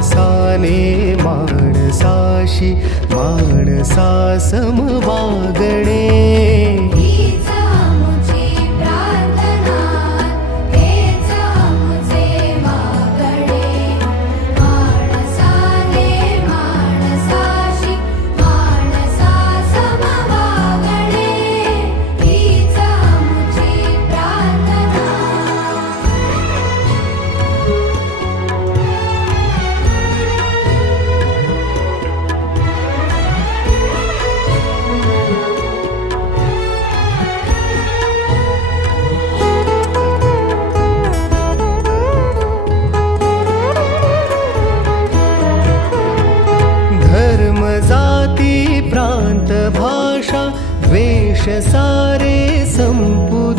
माणसाने माणसाशी माणसा सम वागणे. जाती प्रांत भाषा द्वेष सारे संपू